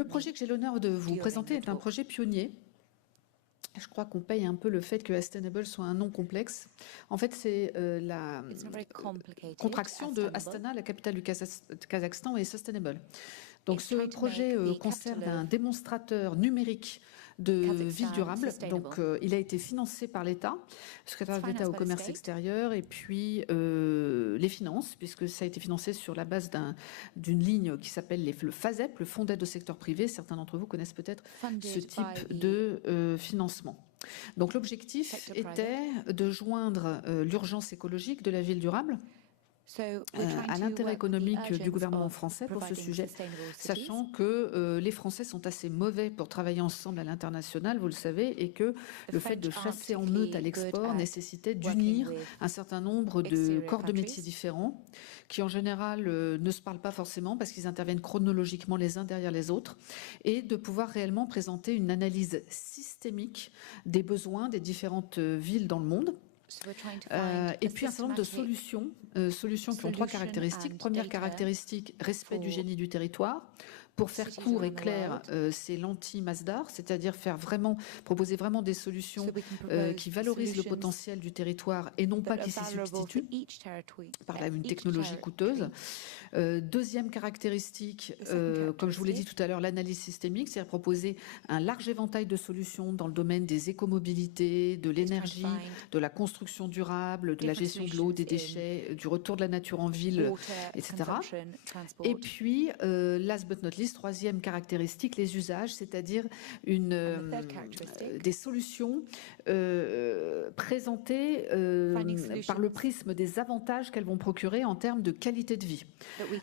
Le projet que j'ai l'honneur de vous présenter est un projet pionnier. Je crois qu'on paye un peu le fait que Sustainable soit un nom complexe. En fait, c'est la contraction de Astana, la capitale du Kazakhstan, et Sustainable. Donc ce projet concerne un démonstrateur numérique de ville durable. Donc il a été financé par l'État, le secrétaire d'État au commerce extérieur, et puis les finances, puisque ça a été financé sur la base d'une ligne qui s'appelle le FASEP, le Fonds d'aide au secteur privé. Certains d'entre vous connaissent peut-être ce type de financement. Donc l'objectif était de joindre l'urgence écologique de la ville durable à l'intérêt économique du gouvernement français pour ce sujet, sachant que les Français sont assez mauvais pour travailler ensemble à l'international, vous le savez, et que le fait de chasser en meute à l'export nécessitait d'unir un certain nombre de corps de métiers différents, qui en général ne se parlent pas forcément parce qu'ils interviennent chronologiquement les uns derrière les autres, et de pouvoir réellement présenter une analyse systémique des besoins des différentes villes dans le monde. Et puis un certain nombre de solutions qui ont trois caractéristiques. Première caractéristique, respect du génie du territoire. Pour faire court et clair, c'est l'anti-Masdar, c'est-à-dire proposer vraiment des solutions qui valorisent le potentiel du territoire et non pas qui s'y substituent par une technologie coûteuse. Deuxième caractéristique, comme je vous l'ai dit tout à l'heure, l'analyse systémique, c'est-à-dire proposer un large éventail de solutions dans le domaine des écomobilités, de l'énergie, de la construction durable, de la gestion de l'eau, des déchets, du retour de la nature en ville, etc. Et puis, last but not least, troisième caractéristique, les usages, c'est-à-dire des solutions présentées par le prisme des avantages qu'elles vont procurer en termes de qualité de vie.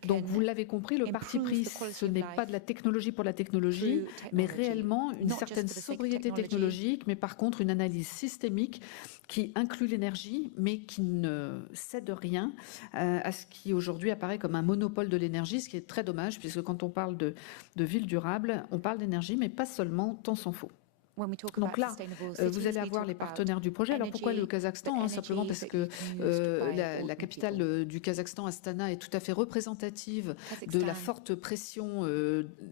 Donc, vous l'avez compris, le parti pris, ce n'est pas de la technologie pour la technologie, mais réellement une certaine sobriété technologique, mais par contre une analyse systémique qui inclut l'énergie, mais qui ne cède rien à ce qui aujourd'hui apparaît comme un monopole de l'énergie, ce qui est très dommage, puisque quand on parle de ville durable, on parle d'énergie, mais pas seulement, tant s'en faut. Donc là, vous allez avoir les partenaires du projet. Alors pourquoi le Kazakhstan? Simplement parce que la capitale du Kazakhstan, Astana, est tout à fait représentative de la forte pression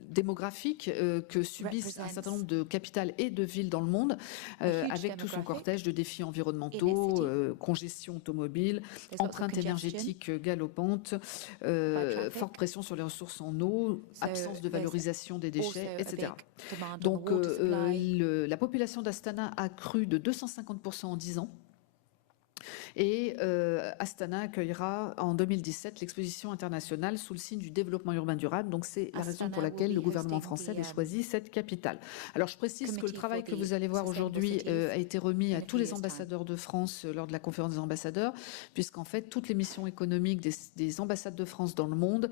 démographique que subissent un certain nombre de capitales et de villes dans le monde, avec tout son cortège de défis environnementaux, congestion automobile, empreinte énergétique galopante, forte pression sur les ressources en eau, absence de valorisation des déchets, etc. Donc la population d'Astana a cru de 250% en 10 ans. Et Astana accueillera en 2017 l'exposition internationale sous le signe du développement urbain durable. Donc c'est la raison pour laquelle le gouvernement français a choisi cette capitale. Alors je précise que le travail que vous allez voir aujourd'hui a été remis à tous les ambassadeurs de France lors de la conférence des ambassadeurs, puisqu'en fait toutes les missions économiques des ambassades de France dans le monde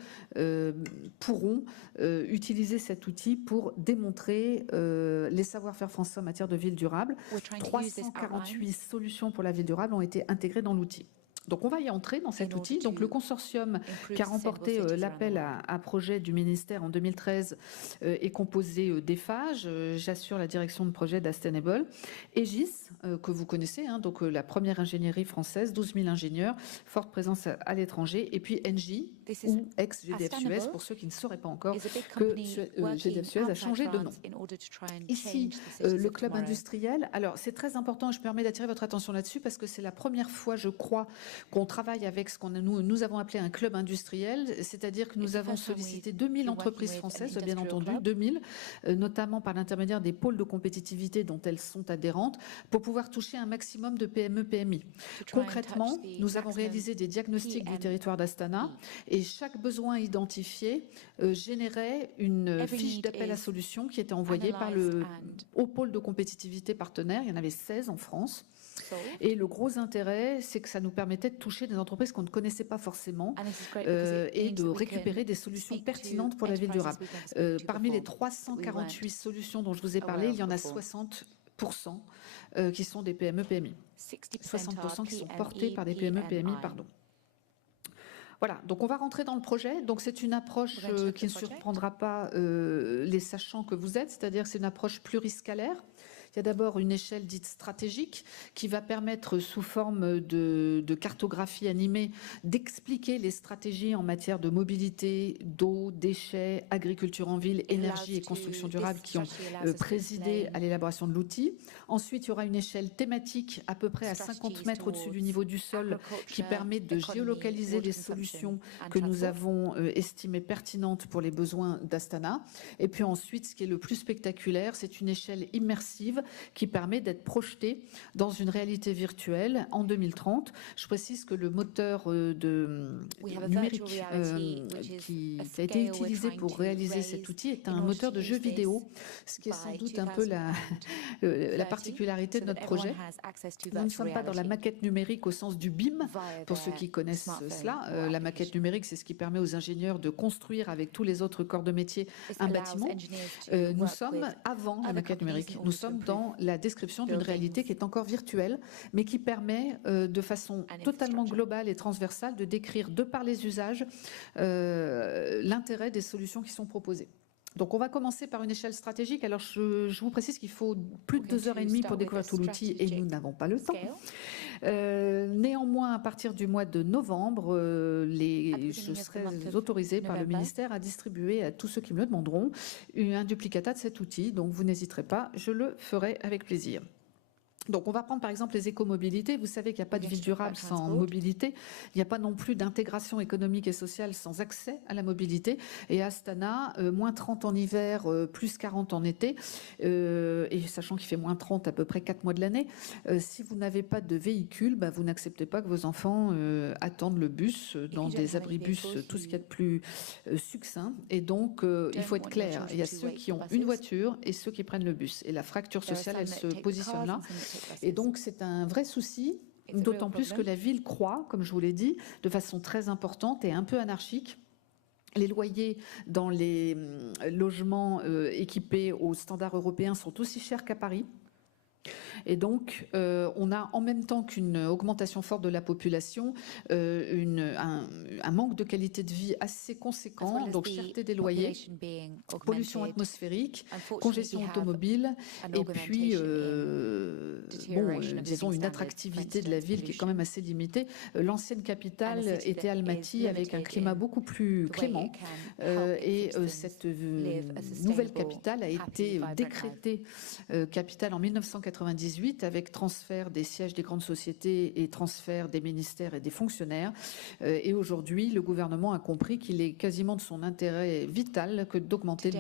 pourront utiliser cet outil pour démontrer les savoir-faire français en matière de ville durable. 348 solutions pour la ville durable ont été intégrées dans l'outil. Donc on va y entrer dans cet outil. Donc le consortium qui a remporté l'appel à projet du ministère en 2013 est composé d'EFAGE, j'assure la direction de projet d'Astainable, Aegis, que vous connaissez, donc la première ingénierie française, 12 000 ingénieurs, forte présence à l'étranger, et puis Engie, ou ex-GDF Suez, pour ceux qui ne sauraient pas encore que GDF Suez a changé de nom. Ici, le club industriel, alors c'est très important, je me permets d'attirer votre attention là-dessus, parce que c'est la première fois, je crois, qu'on travaille avec ce qu'on nous avons appelé un club industriel, c'est-à-dire que nous avons sollicité 2000 entreprises françaises, bien entendu, 2000, notamment par l'intermédiaire des pôles de compétitivité dont elles sont adhérentes, pour pouvoir toucher un maximum de PME, PMI. Concrètement, nous avons réalisé des diagnostics du territoire d'Astana et chaque besoin identifié générait une fiche d'appel à solutions qui était envoyée au pôle de compétitivité partenaire. Il y en avait 16 en France. Et le gros intérêt, c'est que ça nous permettait de toucher des entreprises qu'on ne connaissait pas forcément et de récupérer des solutions pertinentes pour la ville durable. Parmi les 348 solutions dont je vous ai parlé, il y en a 60% qui sont des PME-PMI. 60% qui sont portés par des PME-PMI, pardon. Voilà, donc on va rentrer dans le projet. Donc c'est une approche qui ne surprendra pas les sachants que vous êtes, c'est-à-dire que c'est une approche pluriscalaire. Il Il y a d'abord une échelle dite stratégique qui va permettre, sous forme de cartographie animée, d'expliquer les stratégies en matière de mobilité, d'eau, déchets, agriculture en ville, énergie et construction durable qui ont présidé à l'élaboration de l'outil. Ensuite, il y aura une échelle thématique à peu près à 50 mètres au-dessus du niveau du sol qui permet de géolocaliser les solutions que nous avons estimées pertinentes pour les besoins d'Astana. Et puis ensuite, ce qui est le plus spectaculaire, c'est une échelle immersive qui permet d'être projeté dans une réalité virtuelle en 2030. Je précise que le moteur numérique qui a été utilisé pour réaliser cet outil est un moteur de jeu vidéo, ce qui est sans doute un peu la particularité de notre projet. Nous ne sommes pas dans la maquette numérique au sens du BIM, pour ceux qui connaissent cela. La maquette numérique, c'est ce qui permet aux ingénieurs de construire avec tous les autres corps de métier un bâtiment. Nous sommes avant la maquette numérique. Nous sommes dans la description d'une réalité qui est encore virtuelle, mais qui permet de façon totalement globale et transversale de décrire, de par les usages, l'intérêt des solutions qui sont proposées. Donc, on va commencer par une échelle stratégique. Alors, je vous précise qu'il faut plus de 2h30 pour découvrir tout l'outil et nous n'avons pas le temps. Néanmoins, à partir du mois de novembre, je serai autorisée par le ministère à distribuer à tous ceux qui me le demanderont un duplicata de cet outil. Donc, vous n'hésiterez pas, je le ferai avec plaisir. Donc, on va prendre par exemple les écomobilités. Vous savez qu'il n'y a pas de ville durable sans mobilité. Il n'y a pas non plus d'intégration économique et sociale sans accès à la mobilité. Et Astana, moins 30 en hiver, plus 40 en été, et sachant qu'il fait moins 30 à peu près 4 mois de l'année, si vous n'avez pas de véhicule, vous n'acceptez pas que vos enfants attendent le bus dans des abribus, tout ce qu'il y a de plus succinct. Et donc, il faut être clair. Il y a ceux qui ont une voiture et ceux qui prennent le bus. Et la fracture sociale, elle se positionne là. Et donc, c'est un vrai souci, d'autant plus que la ville croît, comme je vous l'ai dit, de façon très importante et un peu anarchique. Les loyers dans les logements équipés aux standards européens sont aussi chers qu'à Paris. Et donc, on a en même temps qu'une augmentation forte de la population, un manque de qualité de vie assez conséquent, donc cherté des loyers, pollution atmosphérique, congestion automobile, et puis, disons, une attractivité de la ville qui est quand même assez limitée. L'ancienne capitale était Almaty avec un climat beaucoup plus clément, et cette nouvelle capitale a été décrétée capitale en 1998 avec transfert des sièges des grandes sociétés et transfert des ministères et des fonctionnaires. Et aujourd'hui, le gouvernement a compris qu'il est quasiment de son intérêt vital que d'augmenter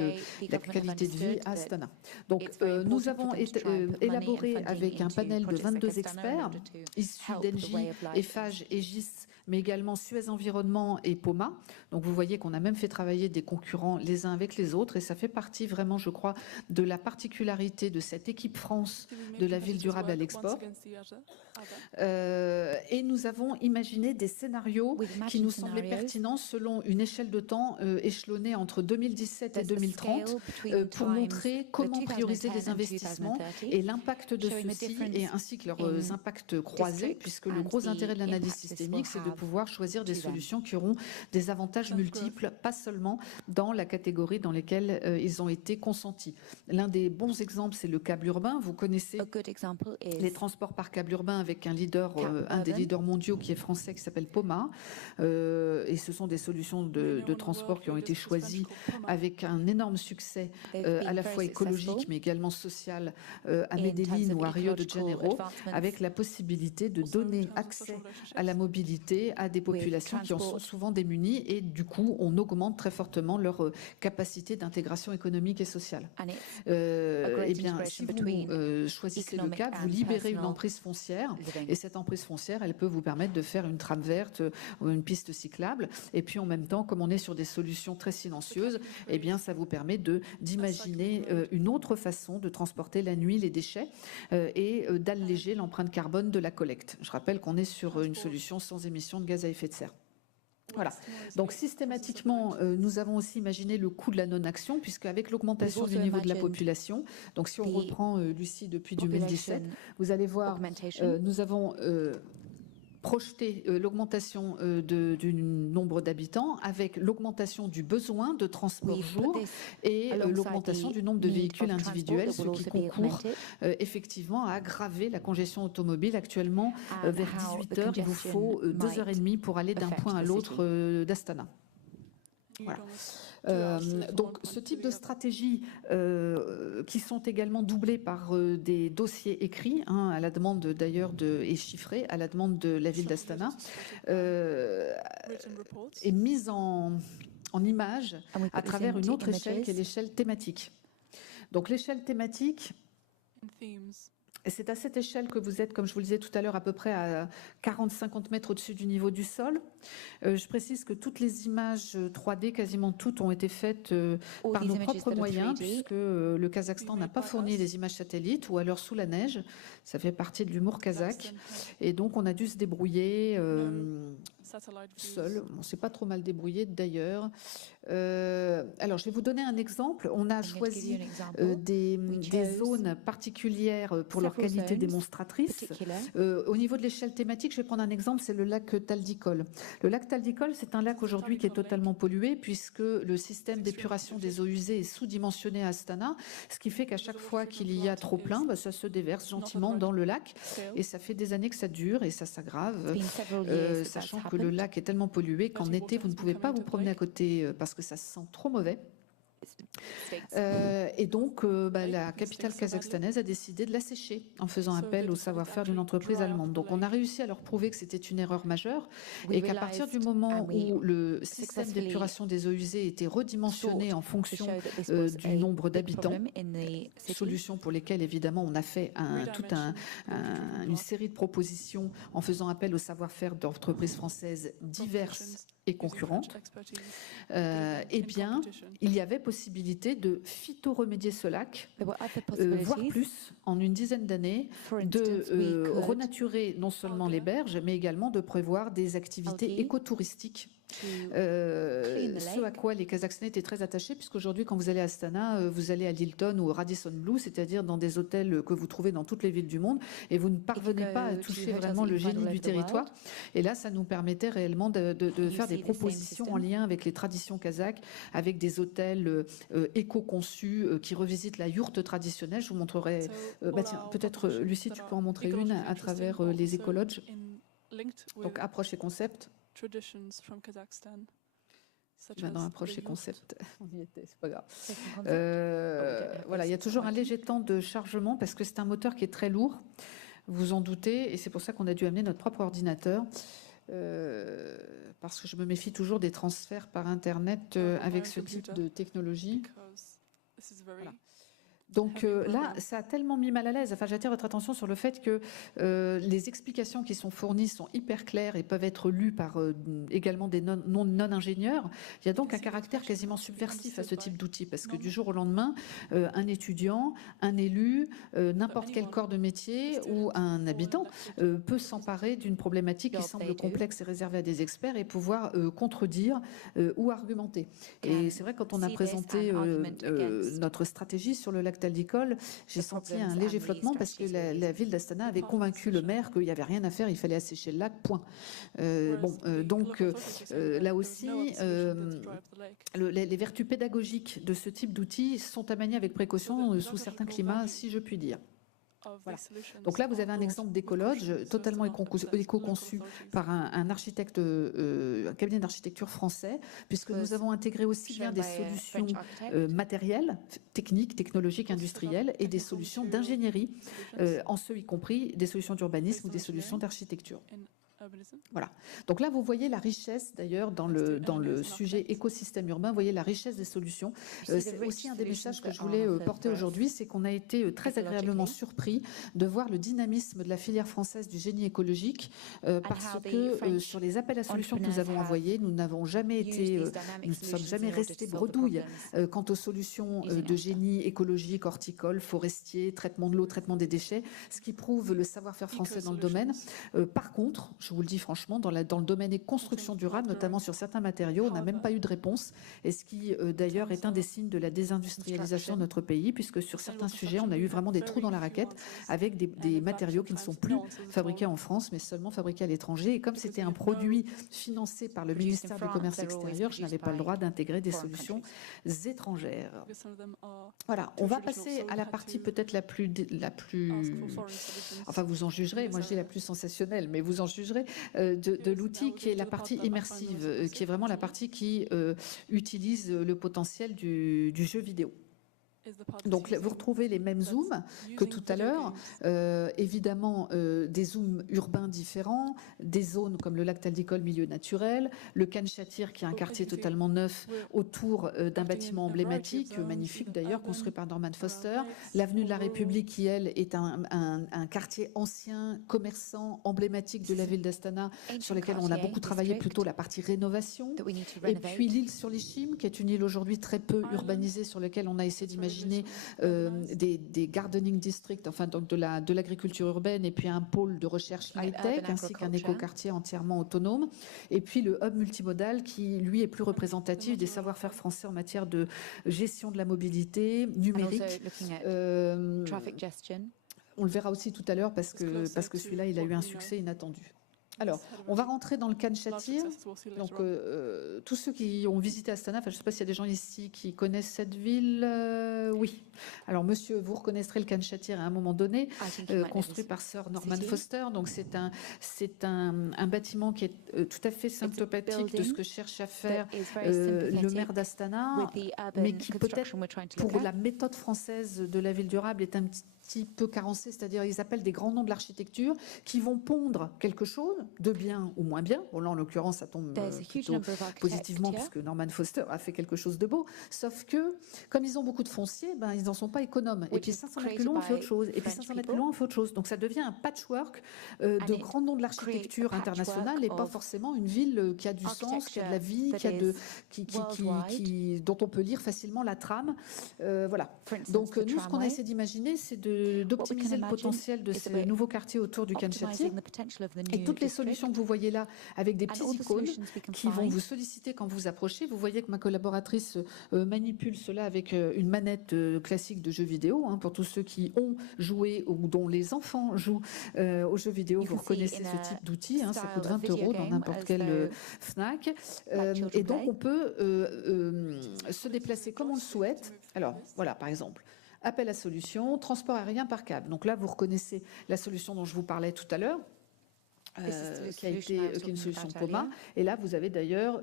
la qualité de vie à Astana. Donc, nous avons élaboré avec un panel de 22 experts issus d'Engie, Eiffage, Aegis, mais également Suez Environnement et Poma. Donc vous voyez qu'on a même fait travailler des concurrents les uns avec les autres et ça fait partie vraiment, je crois, de la particularité de cette équipe France de la ville durable à l'export. Et nous avons imaginé des scénarios qui nous semblaient pertinents selon une échelle de temps échelonnée entre 2017 et 2030 pour montrer comment prioriser les investissements et l'impact de ceux-ci et ainsi que leurs impacts croisés, puisque le gros intérêt de l'analyse systémique, c'est de pouvoir choisir des solutions qui auront des avantages multiples, pas seulement dans la catégorie dans laquelle ils ont été consentis. L'un des bons exemples, c'est le câble urbain. Vous connaissez les transports par câble urbain avec un des leaders mondiaux qui est français, qui s'appelle Poma. Et ce sont des solutions de transport qui ont été choisies avec un énorme succès à la fois écologique, mais également social à Medellín ou à Rio de Janeiro, avec la possibilité de donner accès à la mobilité à des populations qui en sont souvent démunies et du coup, on augmente très fortement leur capacité d'intégration économique et sociale. Eh bien, si vous choisissez le cap, vous libérez une emprise foncière et cette emprise foncière, elle peut vous permettre de faire une trame verte ou une piste cyclable. Et puis, en même temps, comme on est sur des solutions très silencieuses, eh bien, ça vous permet d'imaginer une autre façon de transporter la nuit les déchets et d'alléger l'empreinte carbone de la collecte. Je rappelle qu'on est sur une solution sans émissions de gaz à effet de serre. Voilà. Donc systématiquement, nous avons aussi imaginé le coût de la non-action, puisque avec l'augmentation du niveau de la population, donc si on reprend Lucie depuis 2017, vous allez voir, nous avons projeter l'augmentation du nombre d'habitants avec l'augmentation du besoin de transport jour et l'augmentation du nombre de véhicules individuels, ce qui concourt effectivement à aggraver la congestion automobile. Actuellement, vers 18 heures, il vous faut 2 heures et demie pour aller d'un point à l'autre d'Astana. Voilà. Donc ce type de stratégies qui sont également doublées par des dossiers écrits, à la demande d'ailleurs et chiffrés, à la demande de la ville d'Astana, est mise en image à travers une autre échelle qui est l'échelle thématique. Donc l'échelle thématique, et c'est à cette échelle que vous êtes, comme je vous le disais tout à l'heure, à peu près à 40-50 mètres au-dessus du niveau du sol. Je précise que toutes les images 3D, quasiment toutes, ont été faites par nos propres moyens, puisque le Kazakhstan n'a pas fourni les images satellites, ou alors sous la neige. Ça fait partie de l'humour kazakh. Et donc, on a dû se débrouiller seul. On s'est pas trop mal débrouillé d'ailleurs. Alors, je vais vous donner un exemple. On a choisi des zones particulières pour leur qualité démonstratrice. Au niveau de l'échelle thématique, je vais prendre un exemple, c'est le lac Taldikol. Le lac Taldikol, c'est un lac aujourd'hui qui est totalement pollué puisque le système d'épuration des eaux usées est sous-dimensionné à Astana, ce qui fait qu'à chaque fois qu'il y a trop plein, ça se déverse gentiment dans le lac et ça fait des années que ça dure et ça s'aggrave, sachant que le lac est tellement pollué qu'en été, vous ne pouvez pas vous promener à côté parce que ça sent trop mauvais. Et donc, la capitale kazakhstanaise a décidé de l'assécher en faisant appel au savoir-faire d'une entreprise allemande. Donc, on a réussi à leur prouver que c'était une erreur majeure et qu'à partir du moment où le système d'épuration des eaux usées était redimensionné en fonction du nombre d'habitants, solutions pour lesquelles, évidemment, on a fait une série de propositions en faisant appel au savoir-faire d'entreprises françaises diverses et concurrentes, eh bien, il y avait possibilité de phytoremédier ce lac, voire plus, en une dizaine d'années, de renaturer non seulement les berges, mais également de prévoir des activités écotouristiques. Ce à quoi les Kazakhstanais étaient très attachés, puisqu'aujourd'hui, quand vous allez à Astana, vous allez à l'Hilton ou au Radisson Blu, c'est-à-dire dans des hôtels que vous trouvez dans toutes les villes du monde, et vous ne parvenez pas à toucher vraiment le génie du territoire. Et là, ça nous permettait réellement de faire des propositions en lien avec les traditions kazakhes, avec des hôtels éco-conçus qui revisitent la yourte traditionnelle. Je vous montrerai, tiens, peut-être Lucie, tu peux en montrer une à travers les écologes. Donc, approche et concept. Maintenant, approche et concept, on y était, c'est pas grave. Voilà, il y a toujours un léger temps de chargement parce que c'est un moteur qui est très lourd, vous en doutez, et c'est pour ça qu'on a dû amener notre propre ordinateur. Parce que je me méfie toujours des transferts par Internet avec ce type de technologie. Voilà. Donc là, ça a tellement mis mal à l'aise. Enfin, j'attire votre attention sur le fait que les explications qui sont fournies sont hyper claires et peuvent être lues par également des non-ingénieurs. Il y a donc un caractère quasiment subversif à ce type d'outil, parce que du jour au lendemain, un étudiant, un élu, n'importe quel corps de métier ou un habitant peut s'emparer d'une problématique qui semble complexe et réservée à des experts et pouvoir contredire ou argumenter. Et c'est vrai, quand on a présenté notre stratégie sur le lac Taldikol, j'ai senti un léger flottement parce que la ville d'Astana avait convaincu le maire qu'il n'y avait rien à faire, il fallait assécher le lac, point. Donc là aussi, les vertus pédagogiques de ce type d'outils sont à manier avec précaution sous certains climats, si je puis dire. Voilà. Donc là, vous avez un exemple d'écologe totalement éco-conçu par un architecte, un cabinet d'architecture français, puisque nous avons intégré aussi bien des solutions matérielles, techniques, technologiques, industrielles, et des solutions d'ingénierie, en ce y compris des solutions d'urbanisme ou des solutions d'architecture. Voilà. Donc là, vous voyez la richesse, d'ailleurs, dans le sujet écosystème urbain, vous voyez la richesse des solutions. C'est aussi un des messages que je voulais porter aujourd'hui, c'est qu'on a été très agréablement surpris de voir le dynamisme de la filière française du génie écologique, parce que sur les appels à solutions que nous avons envoyés, nous n'avons jamais été, nous ne sommes jamais restés bredouilles quant aux solutions de génie écologique, horticole, forestier, traitement de l'eau, traitement des déchets, ce qui prouve le savoir-faire français dans le domaine. Par contre, je vous le dis franchement, dans le domaine des constructions durables, notamment sur certains matériaux, on n'a même pas eu de réponse, et ce qui d'ailleurs est un des signes de la désindustrialisation de notre pays, puisque sur certains sujets, on a eu vraiment des trous dans la raquette avec des matériaux qui ne sont plus fabriqués en France, mais seulement fabriqués à l'étranger. Et comme c'était un produit financé par le ministère du Commerce extérieur, je n'avais pas le droit d'intégrer des solutions étrangères. Voilà, on va passer à la partie peut-être la plus, enfin vous en jugerez, moi je dis la plus sensationnelle, mais vous en jugerez, de l'outil qui est la partie immersive, qui est vraiment la partie qui utilise le potentiel du jeu vidéo. Donc vous retrouvez les mêmes zooms que tout à l'heure, évidemment des zooms urbains différents, des zones comme le lac Taldicol, milieu naturel, le Khan Shatir qui est un quartier totalement neuf autour d'un bâtiment emblématique, magnifique d'ailleurs, construit par Norman Foster, l'avenue de la République qui elle est un quartier ancien, commerçant, emblématique de la ville d'Astana, sur lequel on a beaucoup travaillé, plutôt la partie rénovation, et puis l'île sur l'Ichim qui est une île aujourd'hui très peu urbanisée, sur laquelle on a essayé d'imaginer des gardening districts, enfin donc de l'agriculture urbaine, et puis un pôle de recherche high-tech, ainsi qu'un écoquartier entièrement autonome, et puis le hub multimodal qui lui est plus représentatif des savoir-faire français en matière de gestion de la mobilité numérique. On le verra aussi tout à l'heure parce que celui-là il a eu un succès inattendu. Alors, on va rentrer dans le Khan Shatir. Donc, tous ceux qui ont visité Astana, enfin, je ne sais pas s'il y a des gens ici qui connaissent cette ville. Oui. Alors, monsieur, vous reconnaîtrez le Khan Shatir à un moment donné, construit par Sir Norman Foster. Donc, c'est un bâtiment qui est tout à fait symptomatique de ce que cherche à faire le maire d'Astana, mais qui peut-être, pour la méthode française de la ville durable, est un petit peu carencé, c'est-à-dire ils appellent des grands noms de l'architecture qui vont pondre quelque chose de bien ou moins bien. Bon, là, en l'occurrence, ça tombe plutôt positivement puisque Norman Foster a fait quelque chose de beau. Sauf que, comme ils ont beaucoup de foncier, ben, ils n'en sont pas économes. Et puis 500 mètres plus loin, on fait autre chose. Et puis 500 mètres plus loin, on fait autre chose. Donc ça devient un patchwork de grands noms de l'architecture internationale et pas forcément une ville qui a du sens, qui a de la vie, dont on peut lire facilement la trame. Voilà. Donc nous, ce qu'on a essayé d'imaginer, c'est d'optimiser le potentiel de ces nouveaux quartiers autour du Khan Shatir. Et toutes les solutions que vous voyez là, avec des petits icônes qui vont vous solliciter quand vous approchez. Vous voyez que ma collaboratrice manipule cela avec une manette classique de jeux vidéo. Hein, pour tous ceux qui ont joué ou dont les enfants jouent aux jeux vidéo, vous reconnaissez ce type d'outil. Hein, ça coûte 20 € dans n'importe quel Fnac. Et donc, on peut se déplacer comme on le souhaite. Alors, voilà, par exemple. Appel à solution, transport aérien par câble. Donc là, vous reconnaissez la solution dont je vous parlais tout à l'heure. Qui est une solution POMA. Et là, vous avez d'ailleurs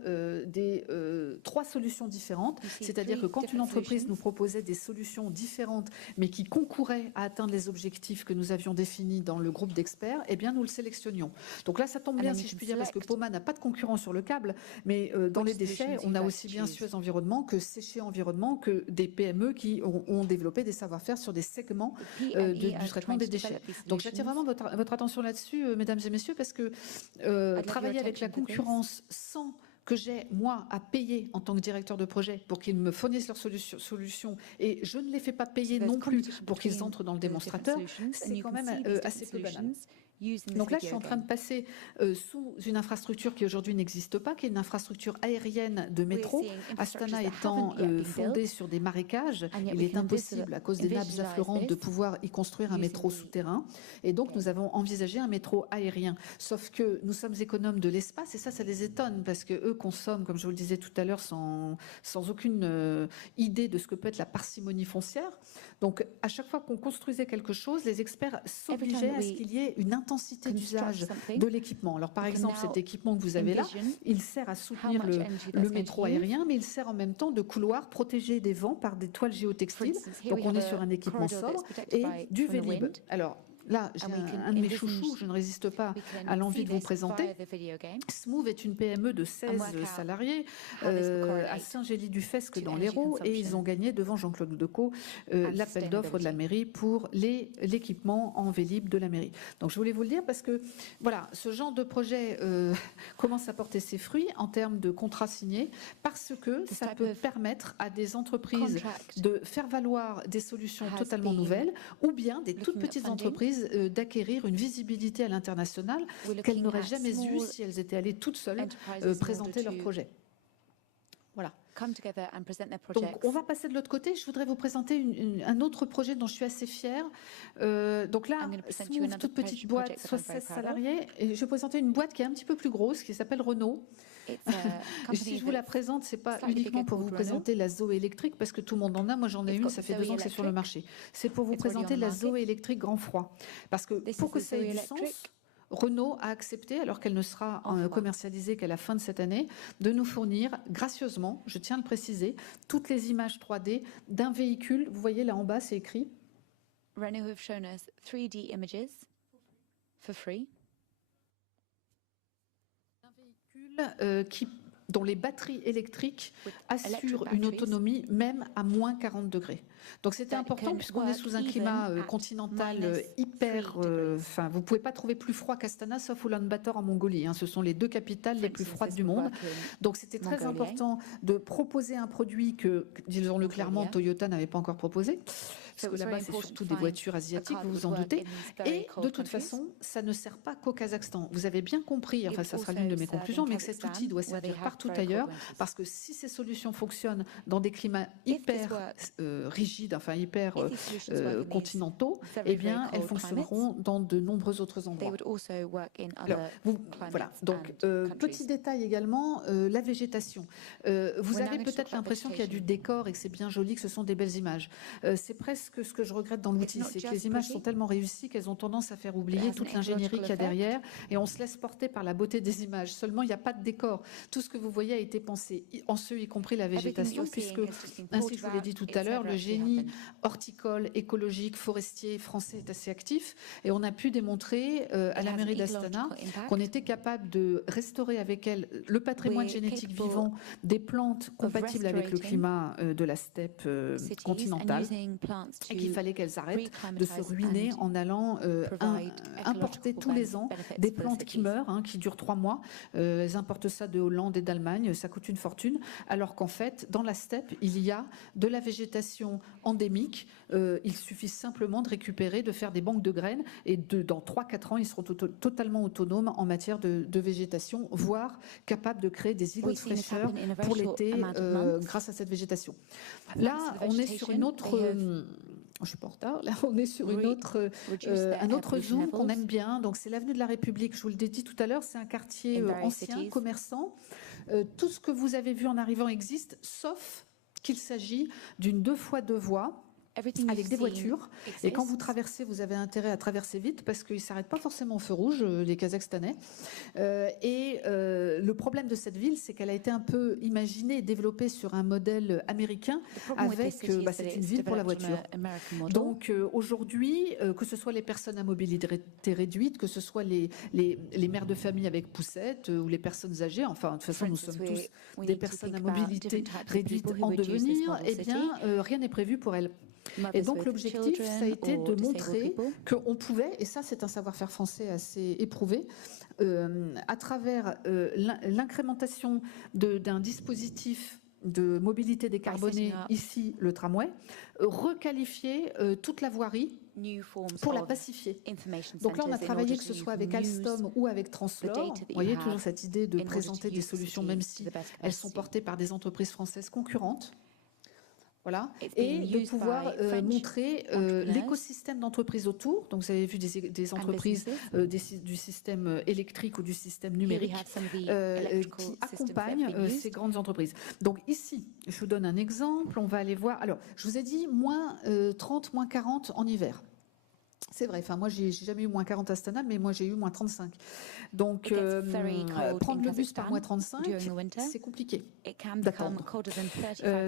trois solutions différentes. C'est-à-dire que quand une entreprise nous proposait des solutions différentes, mais qui concouraient à atteindre les objectifs que nous avions définis dans le groupe d'experts, eh bien, nous le sélectionnions. Donc là, ça tombe bien, si je puis dire, parce que POMA n'a pas de concurrent sur le câble, mais dans les déchets, on a aussi bien Suez Environnement que Séché Environnement, que des PME qui ont développé des savoir-faire sur des segments du traitement des déchets. Donc, j'attire vraiment votre attention là-dessus, mesdames et messieurs, parce que travailler avec la concurrence sans que j'ai, moi, à payer en tant que directeur de projet pour qu'ils me fournissent leurs solutions, et je ne les fais pas payer non plus pour qu'ils entrent dans le démonstrateur, c'est quand même assez peu banal. Donc là, je suis en train de passer sous une infrastructure qui aujourd'hui n'existe pas, qui est une infrastructure aérienne de métro. Astana étant fondée sur des marécages, il est impossible, à cause des nappes affleurantes, de pouvoir y construire un métro souterrain. Et donc, nous avons envisagé un métro aérien. Sauf que nous sommes économes de l'espace, et ça les étonne, parce qu'eux consomment, comme je vous le disais tout à l'heure, sans aucune idée de ce que peut être la parcimonie foncière. Donc, à chaque fois qu'on construisait quelque chose, les experts s'obligeaient à ce qu'il y ait une intensité d'usage de l'équipement. Alors, par exemple, cet équipement que vous avez là, il sert à soutenir le métro aérien, mais il sert en même temps de couloir protégé des vents par des toiles géotextiles. Donc, on est sur un équipement sobre et du Vélib. Alors, là, j'ai un de mes chouchous, je ne résiste pas à l'envie de vous présenter. Smooth est une PME de 16 salariés à Saint-Gély-du-Fesque dans l'Hérault, et ils ont gagné devant Jean-Claude Decaux l'appel d'offres de la mairie pour l'équipement en Vélib de la mairie. Donc je voulais vous le dire parce que voilà, ce genre de projet commence à porter ses fruits en termes de contrats signés, parce que ça peut permettre à des entreprises de faire valoir des solutions totalement nouvelles, ou bien des toutes petites entreprises entreprises d'acquérir une visibilité à l'international qu'elles n'auraient jamais eue si elles étaient allées toutes seules présenter leur projet. Voilà. Donc, on va passer de l'autre côté. Je voudrais vous présenter un autre projet dont je suis assez fière. Donc là, Smooth, toute petite boîte, 16 salariés. Et je vais vous présenter une boîte qui est un petit peu plus grosse, qui s'appelle Renault. Si je vous la présente, ce n'est pas uniquement pour vous présenter la Zoé électrique, parce que tout le monde en a. Moi, j'en ai une, ça fait 2 ans que c'est sur le marché. C'est pour vous présenter la Zoé électrique grand froid. Parce que pour que ça ait du sens, Renault a accepté, alors qu'elle ne sera commercialisée qu'à la fin de cette année, de nous fournir gracieusement, je tiens à le préciser, toutes les images 3D d'un véhicule. Vous voyez là en bas, c'est écrit. Renault have shown us 3D images for free. Un véhicule dont les batteries électriques assurent une autonomie même à moins 40 degrés. Donc c'était important puisqu'on est sous un climat continental hyper... Enfin, vous ne pouvez pas trouver plus froid qu'Astana, sauf Ulaanbaatar en Mongolie. Ce sont les 2 capitales les plus froides du monde. Donc c'était très important de proposer un produit que, disons-le clairement, Toyota n'avait pas encore proposé. Parce que là-bas, c'est surtout des voitures asiatiques, vous vous en doutez. Et de toute façon, ça ne sert pas qu'au Kazakhstan. Vous avez bien compris, enfin ça sera l'une de mes conclusions, mais que cet outil doit servir partout ailleurs, parce que si ces solutions fonctionnent dans des climats hyper rigides, enfin hyper continentaux, eh bien elles fonctionneront dans de nombreux autres endroits. Alors, voilà, donc petit détail également, la végétation. Vous avez peut-être l'impression qu'il y a du décor et que c'est bien joli, que ce sont des belles images. C'est presque ce que je regrette dans l'outil, c'est que les images sont tellement réussies qu'elles ont tendance à faire oublier toute l'ingénierie qu'il y a derrière et on se laisse porter par la beauté des images. Seulement, il n'y a pas de décor. Tout ce que vous voyez a été pensé, en ce y compris la végétation, puisque, ainsi que je vous l'ai dit tout à l'heure, le génie horticole, écologique, forestier français est assez actif et on a pu démontrer à la mairie d'Astana qu'on était capable de restaurer avec elle le patrimoine génétique vivant des plantes compatibles avec le climat de la steppe continentale. Et qu'il fallait qu'elles arrêtent de se ruiner en allant importer tous les ans des plantes qui meurent, qui durent 3 mois. Elles importent ça de Hollande et d'Allemagne, ça coûte une fortune, alors qu'en fait, dans la steppe, il y a de la végétation endémique. Il suffit simplement de récupérer, de faire des banques de graines, et dans 3-4 ans, ils seront totalement autonomes en matière de végétation, voire capables de créer des îlots de fraîcheur pour l'été grâce à cette végétation. Là, on est sur une autre... je suis pas en retard. Là, on est sur un autre zoom qu'on aime bien. Donc, c'est l'avenue de la République. Je vous l'ai dit tout à l'heure, c'est un quartier ancien, commerçant. Tout ce que vous avez vu en arrivant existe, sauf qu'il s'agit d'une 2x2 voies avec des voitures. Et quand vous traversez, vous avez intérêt à traverser vite parce qu'ils ne s'arrêtent pas forcément au feu rouge, les Kazakhstanais. Le problème de cette ville, c'est qu'elle a été un peu imaginée et développée sur un modèle américain avec, c'est une ville pour la voiture. Donc aujourd'hui, que ce soit les personnes à mobilité réduite, que ce soit les mères de famille avec poussette ou les personnes âgées, enfin de toute façon nous sommes tous des personnes à mobilité réduite en devenir, eh bien rien n'est prévu pour elles. Et donc l'objectif, ça a été de montrer qu'on pouvait, et ça c'est un savoir-faire français assez éprouvé, à travers l'incrémentation d'un dispositif de mobilité décarbonée, ici le tramway, requalifier toute la voirie pour la pacifier. Donc là, on a travaillé, que ce soit avec Alstom ou avec Translor, vous voyez, toujours cette idée de présenter des solutions, même si elles sont portées par des entreprises françaises concurrentes. Voilà, et de pouvoir montrer l'écosystème d'entreprises autour. Donc, vous avez vu des entreprises du système électrique ou du système numérique qui accompagnent ces grandes entreprises. Donc, ici, je vous donne un exemple. On va aller voir. Alors, je vous ai dit moins 30, moins 40 en hiver. C'est vrai, enfin moi j'ai jamais eu moins 40 à Astana, mais moi j'ai eu moins 35. Donc prendre le bus par moins 35, c'est compliqué d'attendre.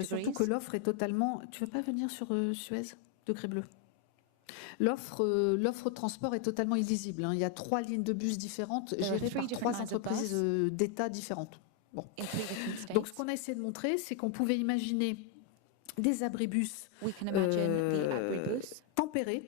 Surtout que l'offre est totalement... Tu veux pas venir sur Suez, Degré Bleu? L'offre de transport est totalement illisible. Il y a 3 lignes de bus différentes gérées par 3 entreprises d'État différentes. Bon. Donc ce qu'on a essayé de montrer, c'est qu'on pouvait imaginer des abribus tempérés,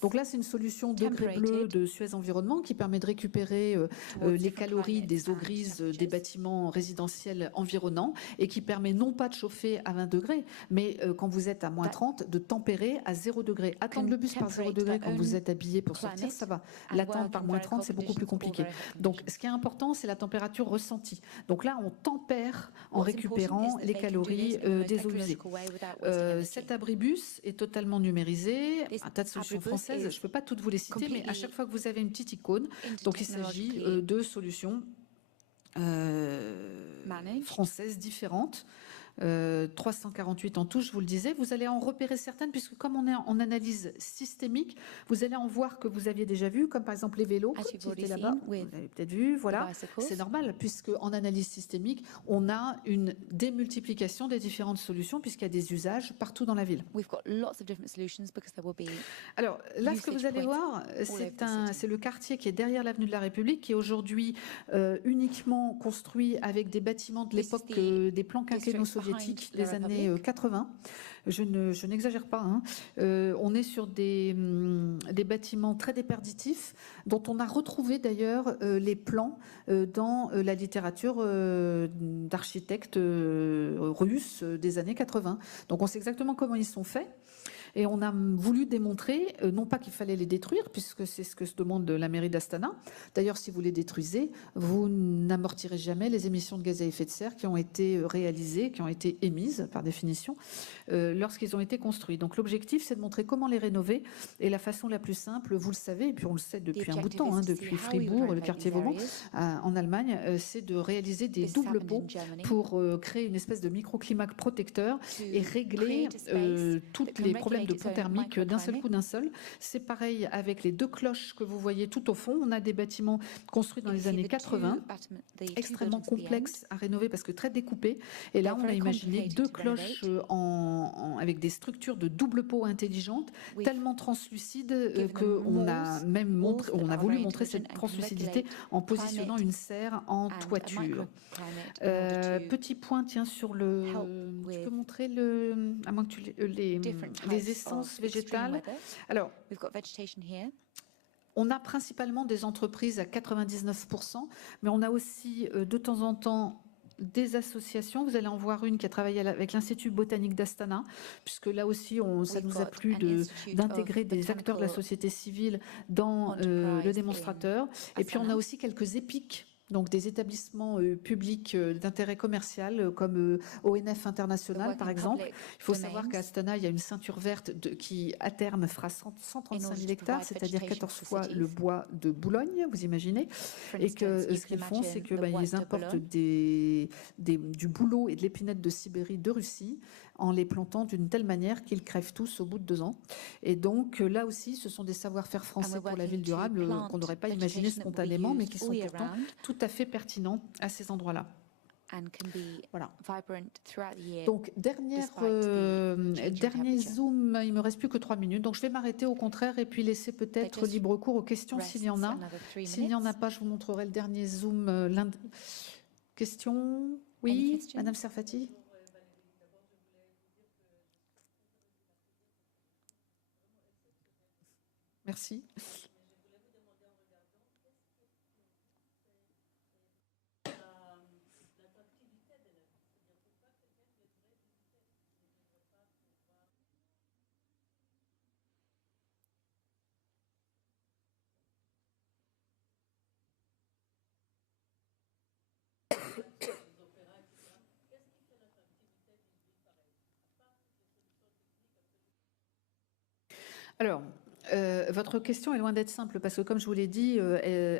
Donc là, c'est une solution degré bleu de Suez Environnement qui permet de récupérer les calories des eaux grises des bâtiments résidentiels environnants et qui permet non pas de chauffer à 20 degrés, mais quand vous êtes à moins 30, de tempérer à 0 degré. Attendre le bus par 0 degré quand vous êtes habillé pour sortir, ça va. L'attendre par moins 30, c'est beaucoup plus compliqué. Donc, ce qui est important, c'est la température ressentie. Donc là, on tempère en récupérant les calories des eaux usées. Cet abribus est totalement numérisé. Un tas de solutions françaises, je ne peux pas toutes vous les citer, mais à chaque fois que vous avez une petite icône, donc il s'agit de solutions françaises différentes. 348 en tout, je vous le disais. Vous allez en repérer certaines, puisque comme on est en analyse systémique, vous allez en voir que vous aviez déjà vu, comme par exemple les vélos qui étaient là-bas. Vous avez peut-être vu, voilà. C'est normal, puisque en analyse systémique, on a une démultiplication des différentes solutions, puisqu'il y a des usages partout dans la ville. Alors là, ce que vous allez voir, c'est le quartier qui est derrière l'avenue de la République, qui est aujourd'hui uniquement construit avec des bâtiments de l'époque des plans quinquennaux soviétiques des années 80. Je n'exagère pas. Hein. On est sur des bâtiments très déperditifs dont on a retrouvé d'ailleurs les plans dans la littérature d'architectes russes des années 80. Donc on sait exactement comment ils sont faits. Et on a voulu démontrer, non pas qu'il fallait les détruire, puisque c'est ce que se demande la mairie d'Astana. D'ailleurs, si vous les détruisez, vous n'amortirez jamais les émissions de gaz à effet de serre qui ont été réalisées, qui ont été émises, par définition, lorsqu'ils ont été construits. Donc l'objectif, c'est de montrer comment les rénover. Et la façon la plus simple, vous le savez, et puis on le sait depuis un bout de temps, hein, depuis Fribourg, le quartier Vauban, en Allemagne, c'est de réaliser des doubles pots pour créer une espèce de microclimat protecteur et régler tous les problèmes de pont thermique d'un seul coup C'est pareil avec les deux cloches que vous voyez tout au fond. On a des bâtiments construits dans les années 80, extrêmement complexes à rénover parce que très découpés. Et là, on a imaginé deux cloches avec des structures de double pot intelligentes, tellement translucides qu'on a même montré, on a voulu montrer cette translucidité en positionnant une serre en toiture. Petit point, tiens, sur le... Tu peux montrer à moins que tu les essences végétales. Alors, on a principalement des entreprises à 99%, mais on a aussi de temps en temps des associations. Vous allez en voir une qui a travaillé avec l'Institut botanique d'Astana, puisque là aussi, ça nous a plu d'intégrer des acteurs de la société civile dans le démonstrateur. Et puis, on a aussi quelques épiques. Donc des établissements publics d'intérêt commercial comme ONF International par exemple. Il faut savoir qu'à Astana, il y a une ceinture verte qui à terme fera 135 000 hectares, c'est-à-dire 14 fois le bois de Boulogne, vous imaginez. Et que ce qu'ils font, c'est qu'ils importent du bouleau et de l'épinette de Sibérie de Russie en les plantant d'une telle manière qu'ils crèvent tous au bout de 2 ans. Et donc là aussi, ce sont des savoir-faire français pour la ville durable qu'on n'aurait pas imaginé spontanément, mais qui sont pourtant tout à fait pertinents à ces endroits-là. Voilà. Donc, dernier zoom, il ne me reste plus que 3 minutes. Donc, je vais m'arrêter au contraire et puis laisser peut-être libre cours aux questions s'il y en a. S'il n'y en a pas, je vous montrerai le dernier zoom. Question? Oui, Madame Serfati? Merci. Alors, votre question est loin d'être simple parce que, comme je vous l'ai dit,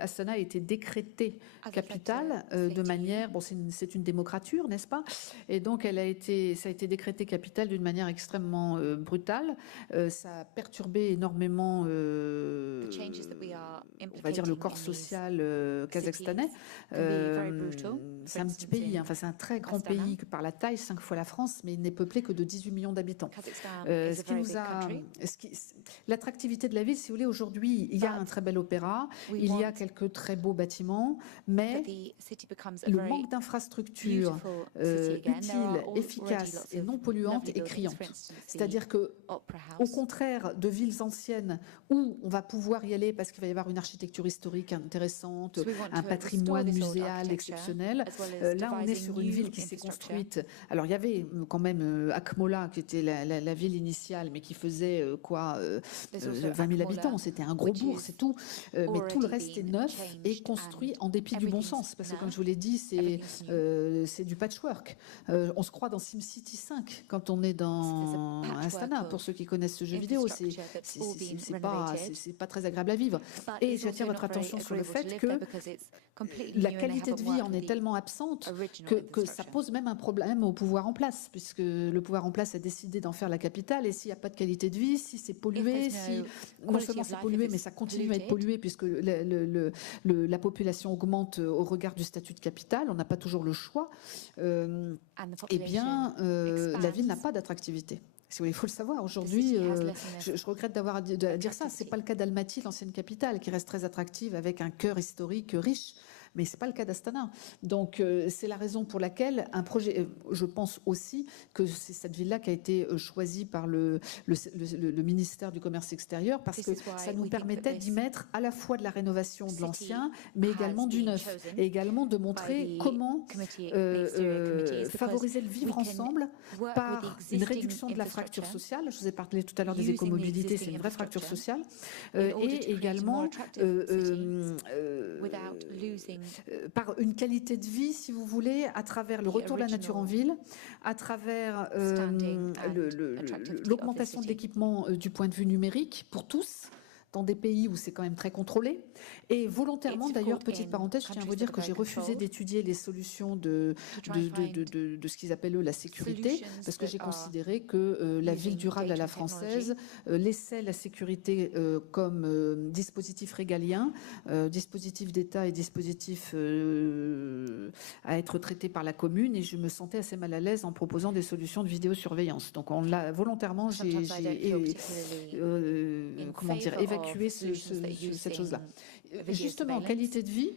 Astana a été décrétée capitale de manière... Bon, c'est une démocrature, n'est-ce pas? Et donc, ça a été décrété capitale d'une manière extrêmement brutale. Ça a perturbé énormément, on va dire, le corps social kazakhstanais. C'est un petit pays, enfin, c'est un très grand pays par la taille, 5 fois la France, mais il n'est peuplé que de 18 millions d'habitants. L'attractivité l'attractivité de la ville, si vous voulez, aujourd'hui, il y a un très bel opéra, il y a quelques très beaux bâtiments, mais le manque d'infrastructures utiles, efficaces et non polluantes est criante. C'est-à-dire que, au contraire de villes anciennes où on va pouvoir y aller parce qu'il va y avoir une architecture historique intéressante, un patrimoine muséal exceptionnel, là on est sur une ville qui s'est construite. Alors il y avait quand même Akmola qui était la ville initiale, mais qui faisait 20 000 habitants, c'était un gros bourg, c'est tout. Mais tout le reste est neuf et construit en dépit du bon sens, parce que comme je vous l'ai dit, c'est du patchwork. On se croit dans SimCity 5 quand on est dans Astana, pour ceux qui connaissent ce jeu vidéo, c'est pas très agréable à vivre. Et j'attire votre attention sur le fait que la qualité de vie en est tellement absente que ça pose même un problème au pouvoir en place, puisque le pouvoir en place a décidé d'en faire la capitale, et s'il n'y a pas de qualité de vie, si c'est pollué, si non seulement c'est pollué, mais ça continue à être pollué, puisque la population augmente au regard du statut de capitale, on n'a pas toujours le choix, eh bien, la ville n'a pas d'attractivité. Si vous voulez, il faut le savoir. Aujourd'hui, je regrette d'avoir à dire ça. Ce n'est pas le cas d'Almaty, l'ancienne capitale, qui reste très attractive avec un cœur historique riche. Mais ce n'est pas le cas d'Astana. Donc, c'est la raison pour laquelle un projet, je pense aussi que c'est cette ville-là qui a été choisie par le ministère du Commerce extérieur, parce que ça nous permettait d'y mettre à la fois de la rénovation de l'ancien, mais également du neuf, et également de montrer comment favoriser le vivre ensemble par une réduction de la fracture sociale. Je vous ai parlé tout à l'heure des écomobilités, c'est une vraie fracture sociale, et également par une qualité de vie, si vous voulez, à travers le retour de la nature en ville, à travers l'augmentation de l'équipement du point de vue numérique pour tous, dans des pays où c'est quand même très contrôlé. Et volontairement, d'ailleurs, petite parenthèse, je tiens à vous dire que j'ai refusé d'étudier les solutions de ce qu'ils appellent eux la sécurité, parce que j'ai considéré que la ville durable à la française laissait la sécurité comme dispositif régalien, dispositif d'État et dispositif à être traité par la commune, et je me sentais assez mal à l'aise en proposant des solutions de vidéosurveillance. Donc on l'a volontairement, évacuer cette chose-là. Justement, qualité de vie.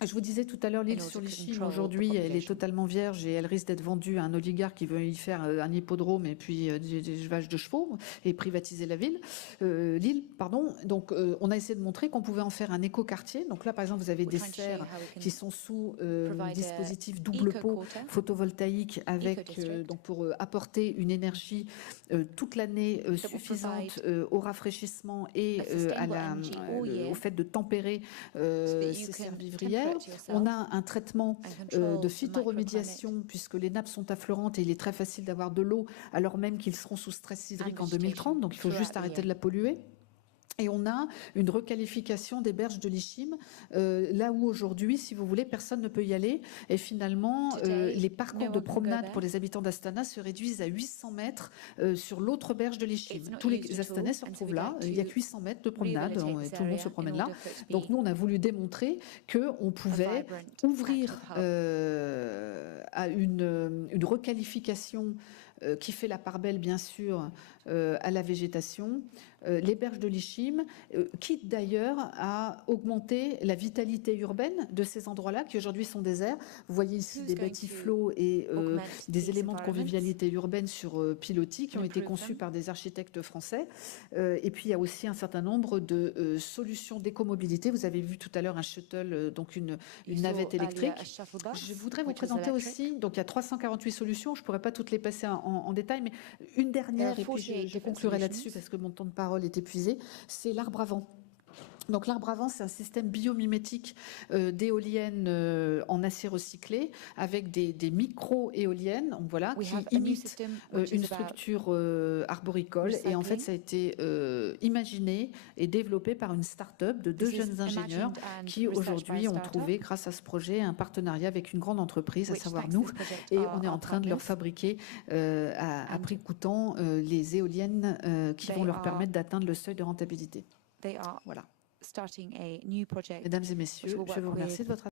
Je vous disais tout à l'heure, l'île sur l'Ichim, aujourd'hui, elle est totalement vierge et elle risque d'être vendue à un oligarque qui veut y faire un hippodrome et puis des vaches de chevaux et privatiser la ville. L'île, pardon. Donc, on a essayé de montrer qu'on pouvait en faire un écoquartier. Donc là, par exemple, vous avez des serres qui sont sous dispositif double pot photovoltaïque avec, donc pour apporter une énergie toute l'année suffisante au rafraîchissement et au fait de tempérer ces serres vivrières. On a un traitement de phytoremédiation puisque les nappes sont affleurantes et il est très facile d'avoir de l'eau alors même qu'ils seront sous stress hydrique en 2030, donc il faut juste arrêter de la polluer. Et on a une requalification des berges de l'Ichim, là où aujourd'hui, si vous voulez, personne ne peut y aller. Et finalement, les parcours de promenade pour les habitants d'Astana se réduisent à 800 mètres sur l'autre berge de l'Ichim. Tous les Astanais se retrouvent là. Il n'y a que 800 mètres de promenade et tout le monde se promène là. Donc nous, on a voulu démontrer qu'on pouvait ouvrir à une requalification qui fait la part belle, bien sûr, à la végétation, les berges de l'Ichim, quitte d'ailleurs à augmenter la vitalité urbaine de ces endroits-là, qui aujourd'hui sont déserts. Vous voyez ici des bâtis-flots et des éléments de convivialité urbaine sur pilotis qui ont été conçus par des architectes français. Et puis, il y a aussi un certain nombre de solutions d'écomobilité. Vous avez vu tout à l'heure un shuttle, donc une navette électrique. Je voudrais vous présenter aussi, donc il y a 348 solutions, je ne pourrais pas toutes les passer en détail, mais une dernière, et puis je conclurai là-dessus parce que mon temps de parole est épuisé, c'est l'arbre à vent. Donc l'arbre à vent, c'est un système biomimétique d'éoliennes en acier recyclé avec des micro-éoliennes, voilà, qui imitent une structure arboricole. Et en fait, ça a été imaginé et développé par une start-up de 2 jeunes ingénieurs qui aujourd'hui ont trouvé, grâce à ce projet, un partenariat avec une grande entreprise, à savoir nous. Et on est en train de leur fabriquer à prix coûtant les éoliennes qui vont leur permettre d'atteindre le seuil de rentabilité. Voilà. Mesdames et messieurs, je vous remercie de votre attention.